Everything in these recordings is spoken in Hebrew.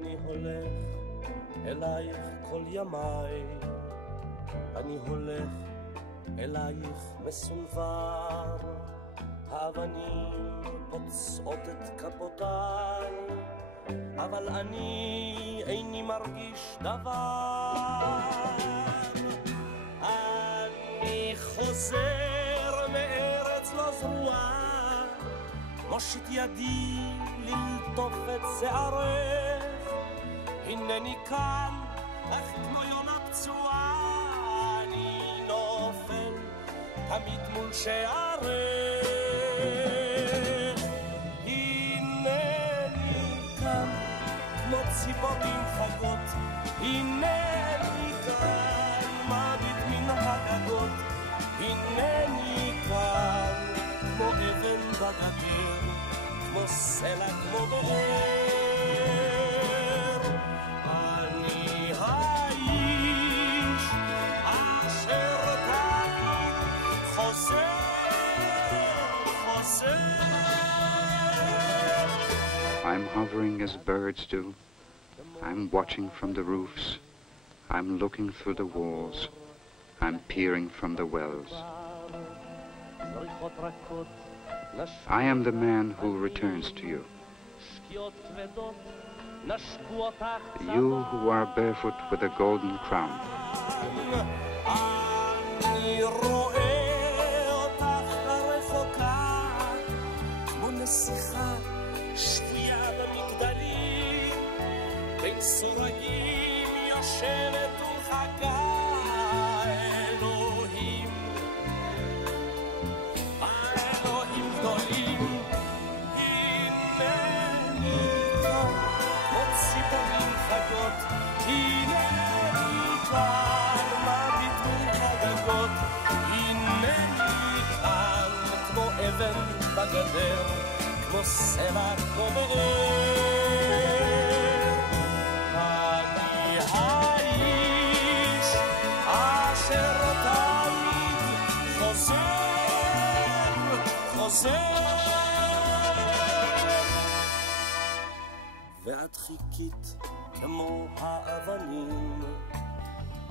אני הולך אלייך כל ימיי, אני הולך אלייך מסונבר, האבנים פוצעות את כפותיי, אבל אני איני מרגיש דבר. אני חוזר מארץ לא זרועה, מושיט ידי ללטוף את שערך, הנני כאן אך כמו יונה פצועה, אני נופל תמיד מול שערך. הנני כאן כמו ציפורים חגות, הנני כאן מביט מן הגגות, הנני כאן כמו אבן בגדר, כמו סלע כמו באר. אני האיש אשר תמיד חוזר. I'm hovering as birds do. I'm watching from the roofs. I'm looking through the walls. I'm peering from the wells. I am the man who returns to you. You who are barefoot with a golden crown. אני רואה אותך הרחוקה, כמו נסיכה שפויה במגדלים, בין סורגים יושבת ומחכה. האלוהים גדולים, הנני כאן כמו ציפורים חגות, הנני כאן מביט מן הגגות, הנני כאן כמו אבן בגדר, כמו סלע כמו באר. אני האיש אשר תמיד חוזר. ואת חיכית כמו האבנים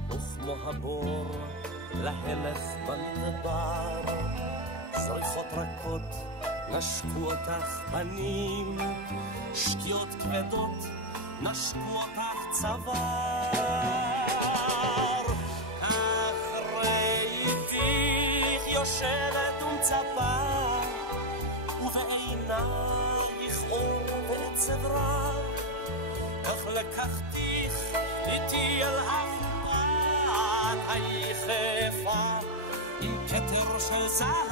וכמו הבור להלך במדבר, זריחות רכות נשקו אותך פנים, שקיעות כבדות נשקו אותך צוואר. כך ראיתיך יושבת ומצפה, ובעינייך אור ועצב רע, כך לקחתיך איתי אל החופת היחפה עם כתר של זהב.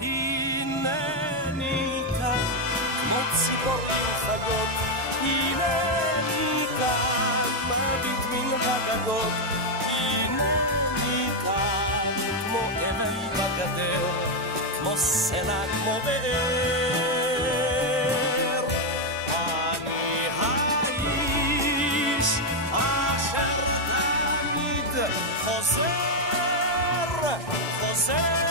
הנני כאן כמו ציפורים חגות, הנני כאן מביט מן הגגות, הנני כאן כמו אבן בגדר, כמו סלע כמו באר. אני האיש אשר תמיד חוזר.